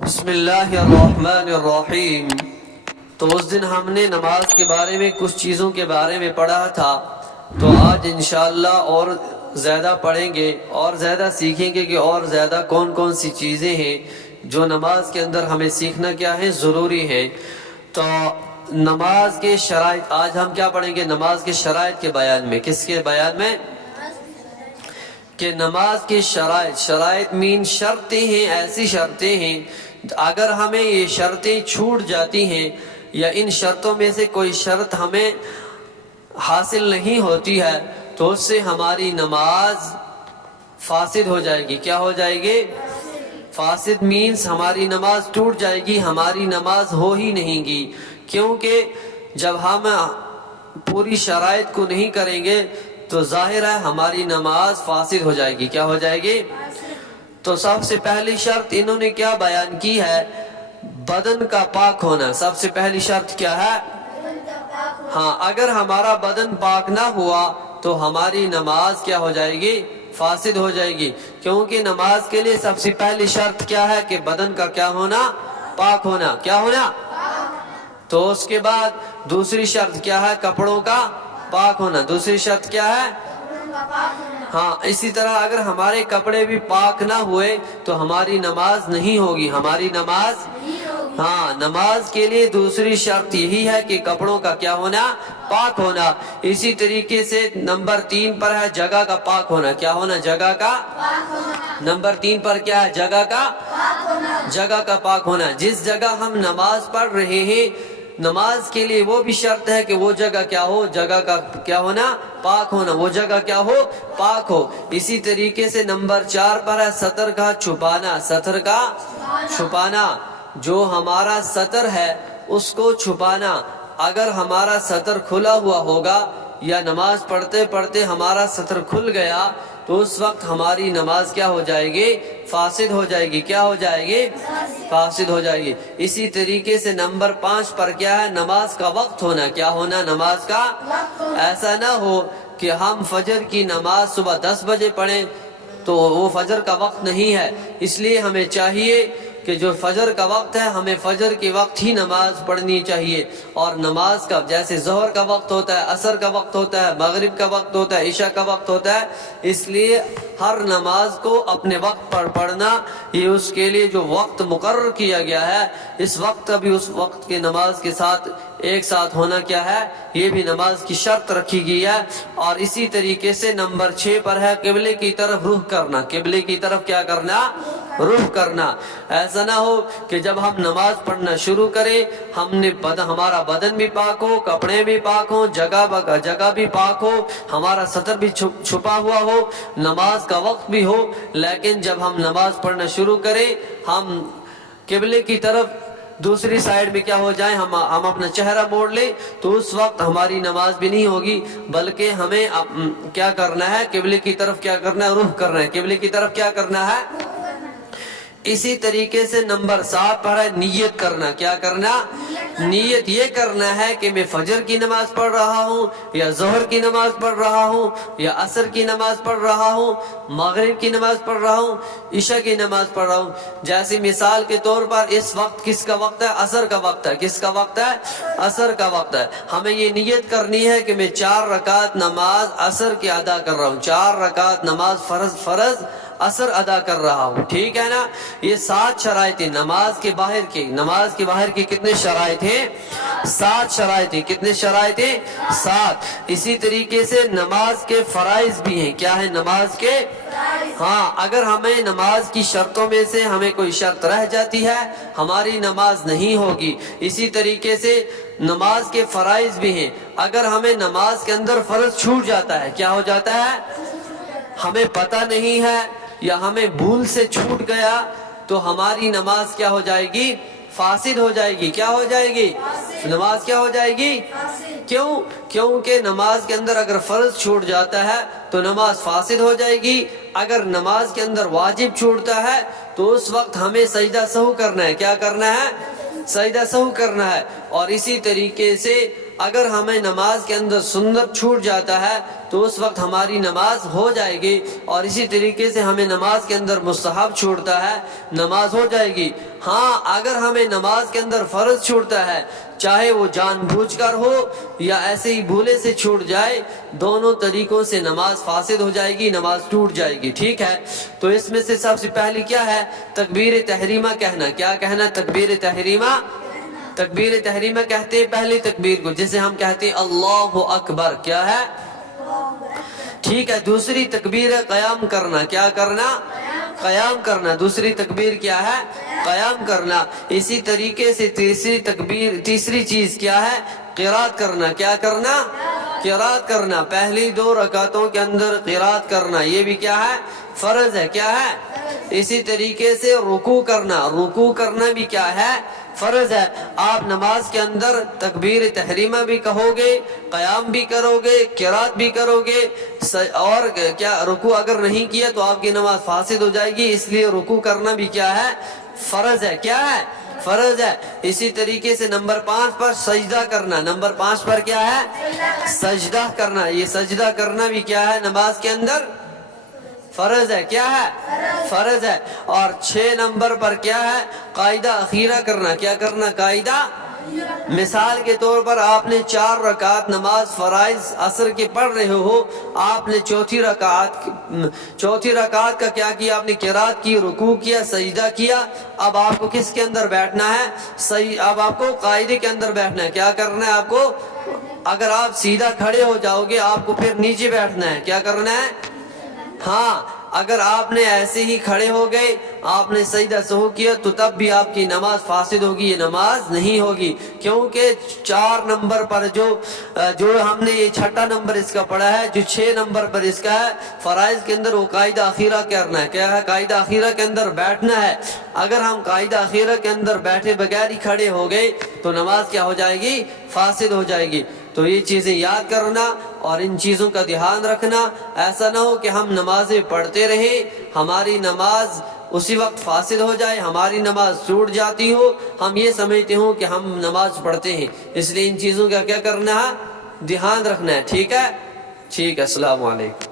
بسم اللہ الرحمن الرحیم۔ تو اس دن ہم نے نماز کے بارے میں کچھ چیزوں کے بارے میں پڑھا تھا، تو آج انشاءاللہ اور زیادہ پڑھیں گے اور زیادہ سیکھیں گے کہ اور زیادہ کون کون سی چیزیں ہیں جو نماز کے اندر ہمیں سیکھنا کیا ہے، ضروری ہے۔ تو نماز کے شرائط، آج ہم کیا پڑھیں گے؟ نماز کے شرائط کے بیان میں۔ کس کے بیان میں؟ کہ نماز کی شرائط مین شرطیں ہیں، ایسی شرطیں ہیں اگر ہمیں یہ شرطیں چھوٹ جاتی ہیں یا ان شرطوں میں سے کوئی شرط ہمیں حاصل نہیں ہوتی ہے تو اس سے ہماری نماز فاسد ہو جائے گی۔ کیا ہو جائے گی؟ فاسد مینس ہماری نماز ٹوٹ جائے گی، ہماری نماز ہو ہی نہیں گی، کیونکہ جب ہم پوری شرائط کو نہیں کریں گے تو ظاہر ہے ہماری نماز فاسد ہو جائے گی۔ کیا ہو جائے گی؟ تو سب سے پہلی شرط انہوں نے کیا بیان کی ہے؟ بدن کا پاک ہونا۔ سب سے پہلی شرط کیا ہے؟ ہاں، اگر ہمارا بدن پاک نہ ہوا تو ہماری نماز کیا ہو جائے گی؟ فاسد ہو جائے گی، کیونکہ نماز کے لیے سب سے پہلی شرط کیا ہے کہ بدن کا کیا ہونا؟ پاک ہونا۔ کیا ہونا؟ تو اس کے بعد دوسری شرط کیا ہے؟ کپڑوں کا پاک ہونا۔ دوسری شرط کیا ہے؟ ہاں، اسی طرح اگر ہمارے کپڑے بھی پاک نہ ہوئے تو ہماری نماز نہیں ہوگی، ہماری نماز ہاں، نماز کے لیے دوسری شرط یہی ہے کہ کپڑوں کا کیا ہونا؟ پاک ہونا۔ اسی طریقے سے نمبر 3 پر ہے جگہ کا پاک ہونا۔ کیا ہونا؟ جگہ کا نمبر 3 پر کیا ہے؟ جگہ کا پاک ہونا۔ جس جگہ ہم نماز پڑھ رہے ہیں نماز کے لیے وہ بھی شرط ہے کہ وہ جگہ کیا ہو؟ جگہ کا کیا ہونا؟ پاک ہونا۔ وہ جگہ کیا ہو؟ پاک ہو۔ اسی طریقے سے نمبر 4 پر ہے سطر کا چھپانا۔ سطر کا چھپانا، جو ہمارا سطر ہے اس کو چھپانا۔ اگر ہمارا سطر کھلا ہوا ہوگا یا نماز پڑھتے پڑھتے ہمارا سطر کھل گیا تو اس وقت ہماری نماز کیا ہو جائے گی؟ فاسد ہو جائے گی۔ کیا ہو جائے گی؟ فاسد ہو جائے گی۔ اسی طریقے سے نمبر 5 پر کیا ہے؟ نماز کا وقت ہونا۔ کیا ہونا؟ نماز کا ایسا نہ ہو کہ ہم فجر کی نماز صبح 10 بجے پڑھیں تو وہ فجر کا وقت نہیں ہے، اس لیے ہمیں چاہیے کہ جو فجر کا وقت ہے ہمیں فجر کے وقت ہی نماز پڑھنی چاہیے۔ اور نماز کا جیسے ظہر کا وقت ہوتا ہے، عصر کا وقت ہوتا ہے، مغرب کا وقت ہوتا ہے، عشاء کا وقت ہوتا ہے، اس لیے ہر نماز کو اپنے وقت پر پڑھنا، یہ اس کے لیے جو وقت مقرر کیا گیا ہے اس وقت ابھی اس وقت کے نماز کے ساتھ ایک ساتھ ہونا کیا ہے؟ یہ بھی نماز کی شرط رکھی گئی ہے۔ اور اسی طریقے سے نمبر 6 پر ہے قبلے کی طرف رخ کرنا۔ قبلے کی طرف کیا کرنا؟ رخ کرنا۔ ایسا نہ ہو کہ جب ہم نماز پڑھنا شروع کریں ہمارا بدن بھی پاک ہو، کپڑے بھی پاک ہو، جگہ بھی پاک ہو، ہمارا سطر بھی چھپا ہوا ہو، نماز کا وقت بھی ہو، لیکن جب ہم نماز پڑھنا شروع کریں ہم قبلے کی طرف دوسری سائیڈ میں کیا ہو جائیں، ہم اپنا چہرہ موڑ لیں تو اس وقت ہماری نماز بھی نہیں ہوگی، بلکہ ہمیں کیا کرنا ہے؟ قبلے کی طرف کیا کرنا ہے؟ رخ کرنا ہے۔ قبلے کی طرف کیا کرنا ہے؟ اسی طریقے سے نمبر 7 پر ہے نیت کرنا۔ کیا کرنا؟ نیت یہ کرنا ہے کہ میں فجر کی نماز پڑھ رہا ہوں یا ظہر کی نماز پڑھ رہا ہوں یا عصر کی نماز پڑھ رہا ہوں، مغرب کی نماز پڑھ رہا ہوں، عشاء کی نماز پڑھ رہا ہوں۔ جیسے مثال کے طور پر اس وقت کس کا وقت ہے؟ عصر کا وقت ہے۔ کس کا وقت ہے؟ عصر کا وقت ہے۔ ہمیں یہ نیت کرنی ہے کہ میں 4 رکعت نماز عصر کی ادا کر رہا ہوں، 4 رکعت نماز فرض عصر ادا کر رہا ہوں، ٹھیک ہے نا؟ یہ 7 شرائط ہیں نماز کے باہر کی کتنے شرائط ہیں؟ 7 شرائط ہیں۔ کتنے شرائط ہیں؟ 7۔ اسی طریقے سے نماز کے فرائض بھی ہیں۔ کیا ہے نماز کے؟ ہاں، اگر ہمیں نماز کی شرطوں میں سے ہمیں کوئی شرط رہ جاتی ہے ہماری نماز نہیں ہوگی۔ اسی طریقے سے نماز کے فرائض بھی ہیں۔ اگر ہمیں نماز کے اندر فرض چھوٹ جاتا ہے، کیا ہو جاتا ہے؟ ہمیں پتہ نہیں ہے یا ہمیں بھول سے چھوٹ گیا تو ہماری نماز کیا ہو جائے گی؟ فاسد ہو جائے گی۔ کیا ہو جائے گی؟ نماز کیا ہو جائے گی؟ کیوں؟ کیونکہ نماز کے اندر اگر فرض چھوٹ جاتا ہے تو نماز فاسد ہو جائے گی۔ اگر نماز کے اندر واجب چھوٹتا ہے تو اس وقت ہمیں سجدہ سہو کرنا ہے۔ کیا کرنا ہے؟ سجدہ سہو کرنا ہے۔ اور اسی طریقے سے اگر ہمیں نماز کے اندر سنت چھوٹ جاتا ہے تو اس وقت ہماری نماز ہو جائے گی، اور اسی طریقے سے ہمیں نماز کے اندر مستحب چھوٹتا ہے، نماز ہو جائے گی۔ ہاں اگر ہمیں نماز کے اندر فرض چھوٹتا ہے، چاہے وہ جان بوجھ کر ہو یا ایسے ہی بھولے سے چھوٹ جائے، دونوں طریقوں سے نماز فاسد ہو جائے گی، نماز ٹوٹ جائے گی، ٹھیک ہے؟ تو اس میں سے سب سے پہلی کیا ہے؟ تکبیر تحریمہ کہنا۔ کیا کہنا؟ تکبیر تحریمہ۔ تکبیر تحریمہ کہتے ہیں پہلی تکبیر کو، جسے ہم کہتے ہیں اللہ اکبر۔ کیا ہے؟ ٹھیک ہے۔ دوسری تکبیر ہے قیام کرنا۔ کیا کرنا؟ قیام کرنا۔ دوسری تکبیر کیا ہے؟ قیام کرنا۔ اسی طریقے سے تیسری چیز کیا ہے؟ قرات کرنا۔ کیا کرنا؟ قرات کرنا۔ پہلی 2 رکعتوں کے اندر قرات کرنا، یہ بھی کیا ہے؟ فرض ہے۔ کیا ہے؟ اسی طریقے سے رکوع کرنا۔ رکوع کرنا بھی کیا ہے؟ فرض ہے۔ آپ نماز کے اندر تکبیر تحریمہ بھی کہو گے، قیام بھی کرو گے، قرات بھی کرو گے، اور کیا رکوع اگر نہیں کیا تو آپ کی نماز فاسد ہو جائے گی، اس لیے رکوع کرنا بھی کیا ہے؟ فرض ہے۔ کیا ہے؟ فرض ہے۔ اسی طریقے سے نمبر 5 پر سجدہ کرنا۔ نمبر 5 پر کیا ہے؟ سجدہ کرنا۔ یہ سجدہ کرنا بھی کیا ہے؟ نماز کے اندر فرض ہے۔ کیا ہے؟ فرض ہے۔ اور 6 نمبر پر کیا ہے؟ قاعدہ اخیرہ کرنا۔ کیا کرنا؟ قاعدہ۔ مثال کے طور پر آپ نے 4 رکعت نماز فرائض عصر کے پڑھ رہے ہو، آپ نے چوتھی رکعت کا کیا کیا؟ آپ نے قرات کی، رکوع کیا، سجدہ کیا۔ اب آپ کو کس کے اندر بیٹھنا ہے؟ اب آپ کو قاعدے کے اندر بیٹھنا ہے۔ کیا کرنا ہے آپ کو؟ اگر آپ سیدھا کھڑے ہو جاؤ گے آپ کو پھر نیچے بیٹھنا ہے۔ کیا کرنا ہے؟ ہاں اگر آپ نے ایسے ہی کھڑے ہو گئے، آپ نے سجدہ سہو کیا، تو تب بھی آپ کی نماز فاسد ہوگی، یہ نماز نہیں ہوگی، کیونکہ 4 نمبر پر جو ہم نے یہ 6 نمبر اس کا پڑھا ہے، جو 6 نمبر پر اس کا ہے فرائض کے اندر، وہ قاعدہ اخیرہ کرنا ہے۔ کیا ہے؟ قاعدہ اخیرہ کے اندر بیٹھنا ہے۔ اگر ہم قاعدہ اخیرہ کے اندر بیٹھے بغیر ہی کھڑے ہو گئے تو نماز کیا ہو جائے گی؟ فاسد ہو جائے گی۔ تو یہ چیزیں یاد کرنا اور ان چیزوں کا دھیان رکھنا، ایسا نہ ہو کہ ہم نمازیں پڑھتے رہیں، ہماری نماز اسی وقت فاسد ہو جائے، ہماری نماز ٹوٹ جاتی ہو، ہم یہ سمجھتے ہوں کہ ہم نماز پڑھتے ہیں۔ اس لیے ان چیزوں کا کیا کرنا ہے؟ دھیان رکھنا ہے، ٹھیک ہے؟ ٹھیک ہے، السلام علیکم۔